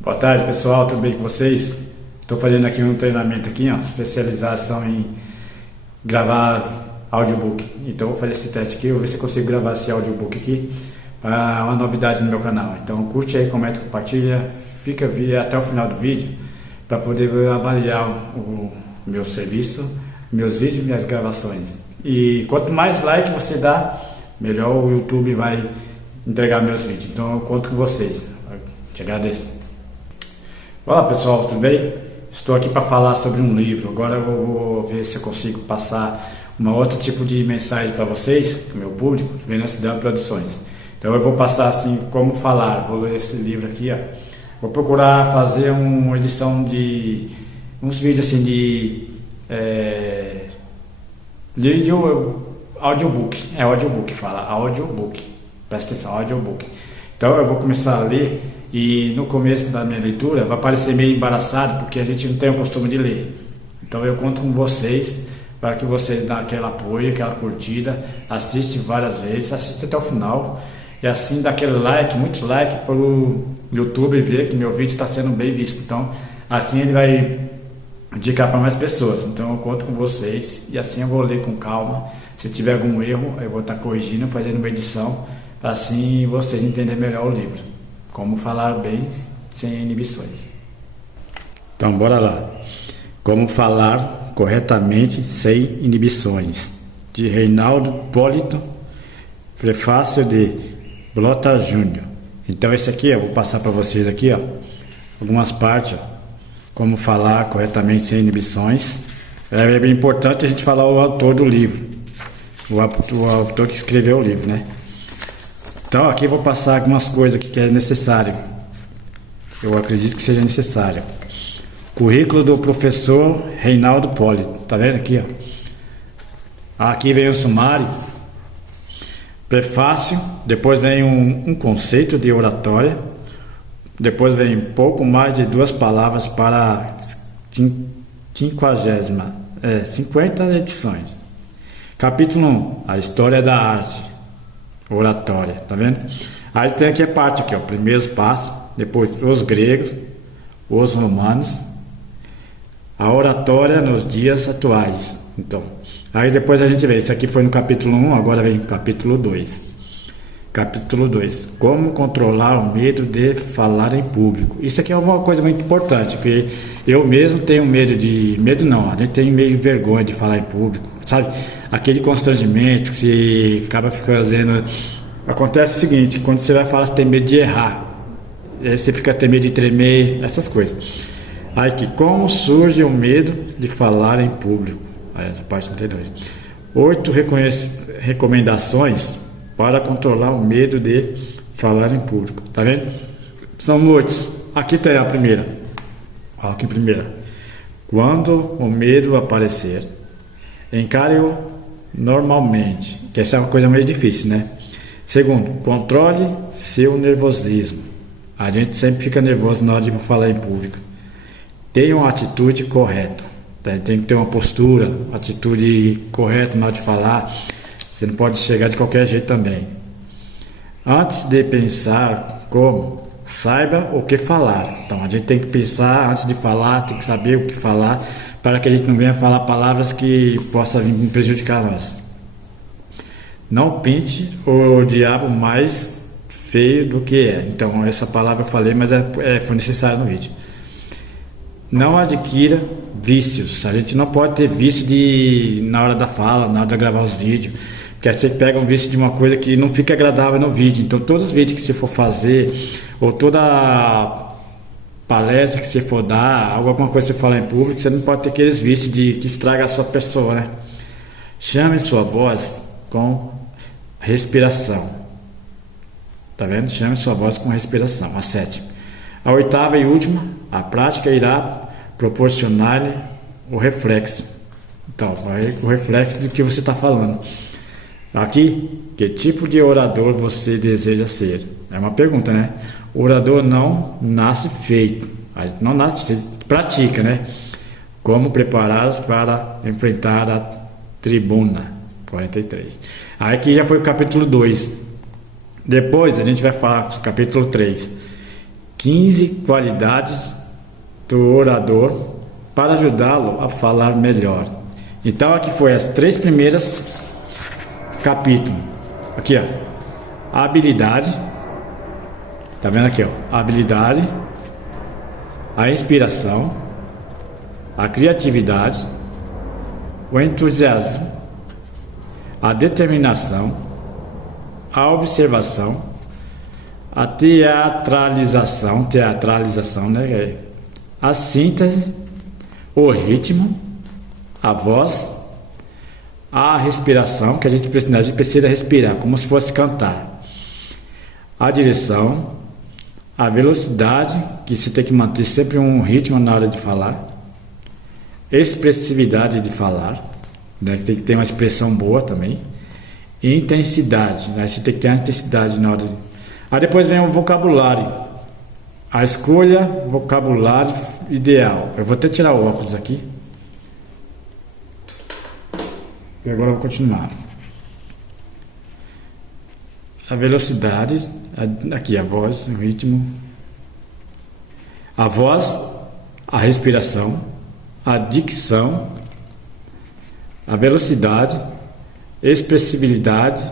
Boa tarde, pessoal, tudo bem com vocês? Estou fazendo aqui um treinamento aqui, ó, especialização em gravar audiobook. Então vou fazer esse teste aqui, vou ver se eu consigo gravar esse audiobook aqui para uma novidade no meu canal. Então curte aí, comenta, compartilha, fica até o final do vídeo para poder avaliar o meu serviço, meus vídeos e minhas gravações. E quanto mais like você dá, melhor o YouTube vai entregar meus vídeos. Então eu conto com vocês. Te agradeço. Olá pessoal, tudo bem? Estou aqui para falar sobre um livro. Agora eu vou ver se eu consigo passar uma outro tipo de mensagem para vocês, para o meu público, Venâncio Dan Produções. Então eu vou passar assim, como falar. Vou ler esse livro aqui, ó. Vou procurar fazer uma edição de uns vídeos assim de audiobook. É audiobook, fala audiobook. Presta atenção, audiobook. Então eu vou começar a ler. E no começo da minha leitura vai parecer meio embaraçado porque a gente não tem o costume de ler. Então eu conto com vocês para que vocês dêem aquele apoio, aquela curtida, assiste várias vezes, assiste até o final e assim dá aquele like, muito like para o YouTube ver que meu vídeo está sendo bem visto. Então assim ele vai indicar para mais pessoas. Então eu conto com vocês e assim eu vou ler com calma. Se tiver algum erro eu vou estar corrigindo, fazendo uma edição para assim vocês entenderem melhor o livro. Como falar bem sem inibições. Então, bora lá. Como falar corretamente sem inibições. De Reinaldo Polito, prefácio de Blota Júnior. Então, esse aqui, eu vou passar para vocês aqui, ó, algumas partes, ó, como falar corretamente sem inibições. É bem importante a gente falar o autor do livro, o autor que escreveu o livro, né? Então aqui eu vou passar algumas coisas que é necessário. Eu acredito que seja necessário. Currículo do professor Reinaldo Polito. Tá vendo aqui, ó? Aqui vem o sumário. Prefácio. Depois vem um conceito de oratória. Depois vem pouco mais de 2 palavras para 50 edições. Capítulo 1. A história da arte. Oratória, tá vendo? Aí tem aqui a parte aqui, ó, primeiros passos, depois os gregos, os romanos, a oratória nos dias atuais. Então, aí depois a gente vê, isso aqui foi no capítulo 1, agora vem no capítulo 2. Capítulo 2, como controlar o medo de falar em público. Isso aqui é uma coisa muito importante, porque eu mesmo tenho medo não, a gente tem meio de vergonha de falar em público, sabe? Aquele constrangimento que você acaba fazendo. Acontece o seguinte, quando você vai falar, você tem medo de errar, aí você fica tendo medo de tremer, essas coisas. Aí aqui, como surge o medo de falar em público? Aí essa parte 32. 8 recomendações para controlar o medo de falar em público. Tá vendo? São muitos. Aqui tem a primeira. Olha aqui a primeira. Quando o medo aparecer, encare-o normalmente. Que essa é uma coisa meio difícil, né? Segundo, controle seu nervosismo. A gente sempre fica nervoso na hora de falar em público. Tenha uma atitude correta. Tem que ter uma postura, atitude correta na hora de falar. Você não pode chegar de qualquer jeito também. Antes de pensar como, saiba o que falar. Então a gente tem que pensar antes de falar, tem que saber o que falar, para que a gente não venha falar palavras que possam vir prejudicar nós. Não pinte o diabo mais feio do que é. Então essa palavra eu falei, mas foi necessário no vídeo. Não adquira vícios. A gente não pode ter vício na hora da fala, na hora de gravar os vídeos. Porque aí você pega um vício de uma coisa que não fica agradável no vídeo. Então todos os vídeos que você for fazer, ou toda palestra que você for dar, alguma coisa que você falar em público, você não pode ter aqueles vícios que estraga a sua pessoa, né? Chame sua voz com respiração. Tá vendo? Chame sua voz com respiração. A 7ª. A 8ª e última, a prática irá proporcionar-lhe o reflexo. Então, o reflexo do que você está falando. Aqui, que tipo de orador você deseja ser? É uma pergunta, né? O orador não nasce feito. A gente não nasce, você pratica, né? Como preparar-os para enfrentar a tribuna. 43. Aí aqui já foi o capítulo 2. Depois a gente vai falar do capítulo 3. 15 qualidades do orador para ajudá-lo a falar melhor. Então aqui foi as 3 primeiras capítulos. Aqui, ó, a habilidade. Tá vendo aqui, ó? A habilidade, a inspiração, a criatividade, o entusiasmo, a determinação, a observação, a teatralização, né? A síntese, o ritmo, a voz, a respiração, que a gente precisa respirar, como se fosse cantar, a direção, a velocidade, que você tem que manter sempre um ritmo na hora de falar, expressividade de falar, né? Tem que ter uma expressão boa também, e intensidade, né? Você tem que ter a intensidade na hora de... Aí depois vem o vocabulário, a escolha, vocabulário ideal. Eu vou até tirar o óculos aqui, e agora eu vou continuar. A velocidade, aqui a voz, o ritmo, a voz, a respiração, a dicção, a velocidade, expressividade,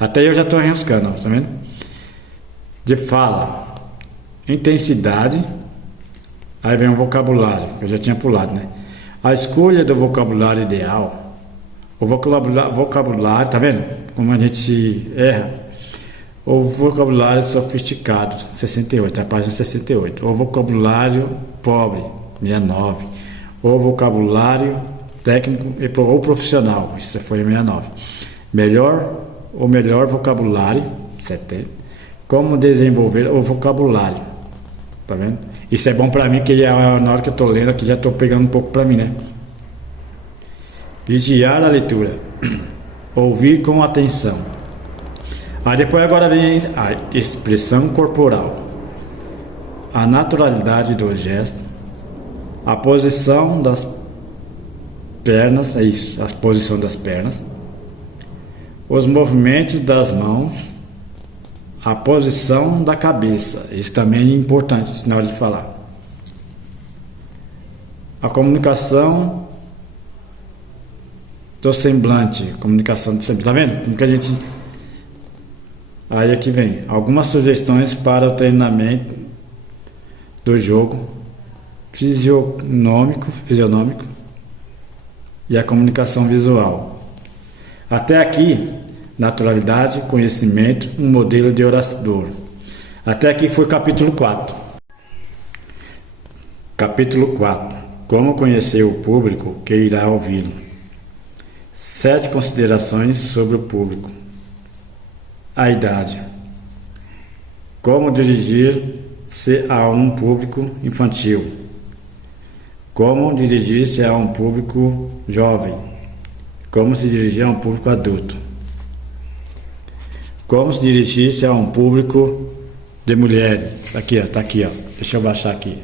até eu já estou enroscando, tá vendo? De fala, intensidade, aí vem o vocabulário, que eu já tinha pulado, né? A escolha do vocabulário ideal. O vocabulário, tá vendo? Como a gente erra. O vocabulário sofisticado, 68, a página 68. O vocabulário pobre, 69. O vocabulário técnico ou profissional, isso foi 69. O melhor vocabulário, 70. Como desenvolver o vocabulário, tá vendo? Isso é bom pra mim, que na hora que eu tô lendo aqui já tô pegando um pouco pra mim, né? Vigiar a leitura, ouvir com atenção. Aí depois agora vem a expressão corporal, a naturalidade do gesto, a posição das pernas, é isso, a posição das pernas, os movimentos das mãos, a posição da cabeça. Isso também é importante na hora de falar. A comunicação do semblante, comunicação do semblante, tá vendo? Como que a gente... Aí aqui vem algumas sugestões para o treinamento do jogo fisionômico e a comunicação visual. Até aqui, naturalidade, conhecimento, um modelo de orador. Até aqui foi capítulo 4. Capítulo 4. Como conhecer o público que irá ouvi-lo. 7 considerações sobre o público. A idade. Como dirigir-se a um público infantil. Como dirigir-se a um público jovem. Como se dirigir a um público adulto. Como se dirigir-se a um público de mulheres. Aqui, ó, tá aqui, ó. Deixa eu baixar aqui.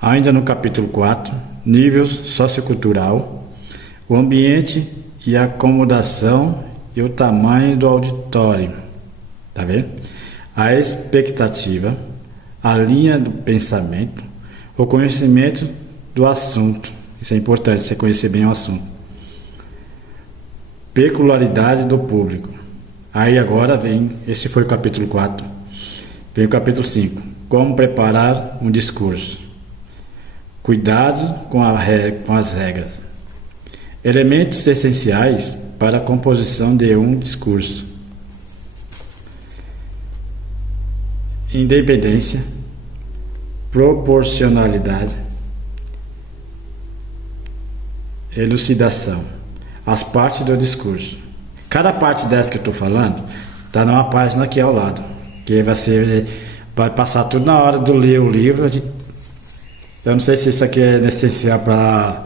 Ainda no capítulo 4, nível sociocultural, o ambiente e a acomodação e o tamanho do auditório. Tá vendo? A expectativa, a linha do pensamento, o conhecimento do assunto. Isso é importante, você conhecer bem o assunto. Peculiaridade do público. Aí agora vem, esse foi o capítulo 4. Vem o capítulo 5. Como preparar um discurso. Cuidado com as regras. Elementos essenciais para a composição de um discurso. Independência, proporcionalidade, elucidação. As partes do discurso. Cada parte dessa que eu estou falando está numa página aqui ao lado, que vai passar tudo na hora de ler o livro. Eu não sei se isso aqui é essencial para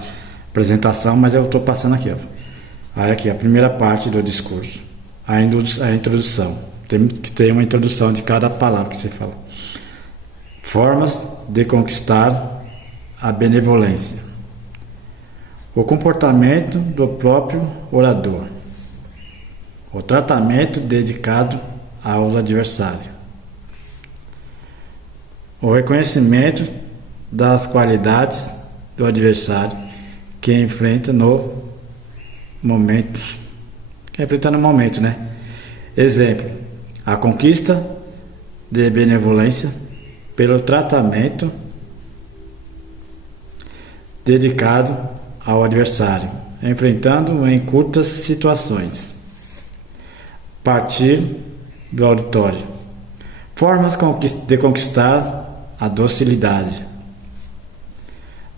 apresentação, mas eu estou passando aqui, ó. Aí aqui a primeira parte do discurso, a introdução. Tem que ter uma introdução de cada palavra que você fala. Formas de conquistar a benevolência. O comportamento do próprio orador. o tratamento dedicado ao adversário, o reconhecimento das qualidades do adversário que enfrenta no momento, né? Exemplo, a conquista de benevolência pelo tratamento dedicado ao adversário, enfrentando em curtas situações. Partir do auditório. Formas de conquistar a docilidade.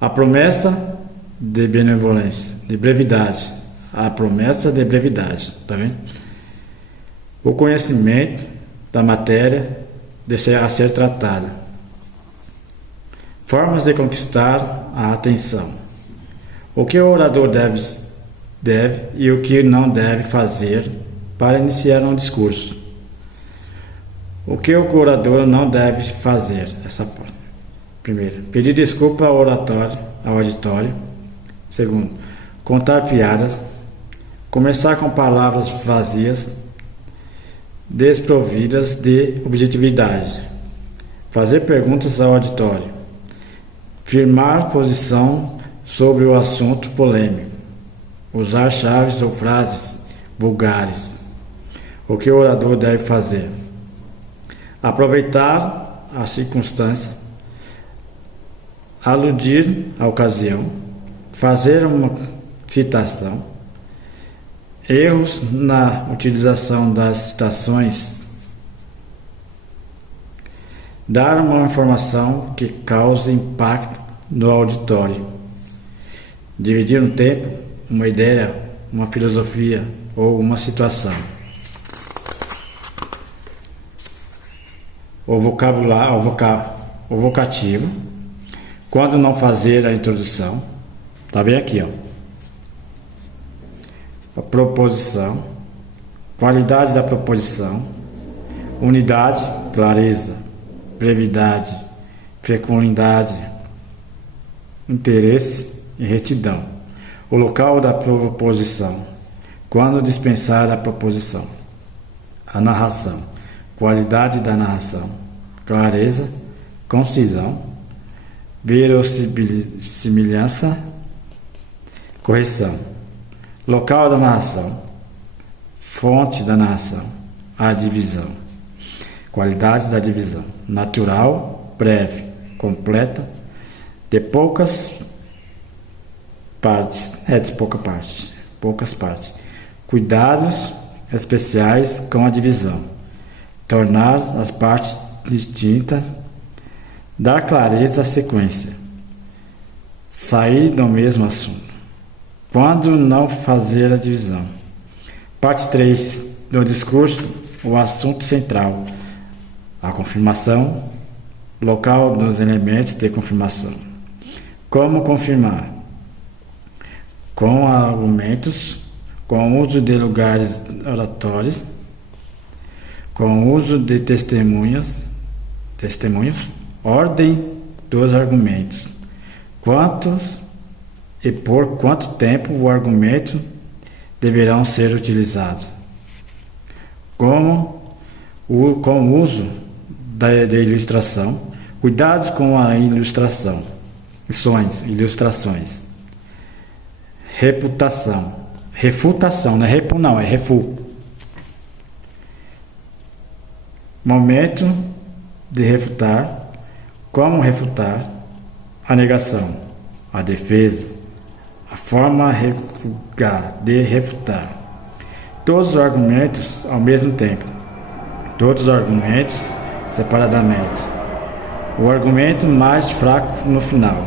A promessa de benevolência, de brevidade. A promessa de brevidade, tá vendo? O conhecimento da matéria a ser tratada. Formas de conquistar a atenção. O que o orador deve e o que não deve fazer para iniciar um discurso. O que o orador não deve fazer? Essa parte. Primeiro, pedir desculpa ao auditório. Segundo, contar piadas. Começar com palavras vazias, desprovidas de objetividade. Fazer perguntas ao auditório. Firmar posição sobre o assunto polêmico. Usar chaves ou frases vulgares. O que o orador deve fazer? Aproveitar a circunstância. Aludir à ocasião. Fazer uma citação. Erros na utilização das citações. Dar uma informação que cause impacto no auditório. Dividir um tempo, uma ideia, uma filosofia ou uma situação. O vocativo. Quando não fazer a introdução. Tá bem aqui, ó. A proposição, qualidade da proposição, unidade, clareza, brevidade, fecundidade, interesse e retidão. O local da proposição, quando dispensar a proposição. A narração, qualidade da narração, clareza, concisão, verossimilhança, correção. Local da narração, fonte da narração, a divisão, qualidade da divisão, natural, breve, completa, de poucas partes, poucas partes, cuidados especiais com a divisão, tornar as partes distintas, dar clareza à sequência, sair do mesmo assunto. Quando não fazer a divisão. Parte 3 do discurso, o assunto central. A confirmação, local dos elementos de confirmação. Como confirmar? Com argumentos, com uso de lugares oratórios, com uso de testemunhos, ordem dos argumentos. Quantos e por quanto tempo o argumento deverão ser utilizados. Com o uso da ilustração. Cuidados com a ilustração. Ilustrações. Refutação, não é repu não, é refu. Momento de refutar. Como refutar? A negação, a defesa. A forma de refutar. Todos os argumentos ao mesmo tempo. Todos os argumentos separadamente. O argumento mais fraco no final.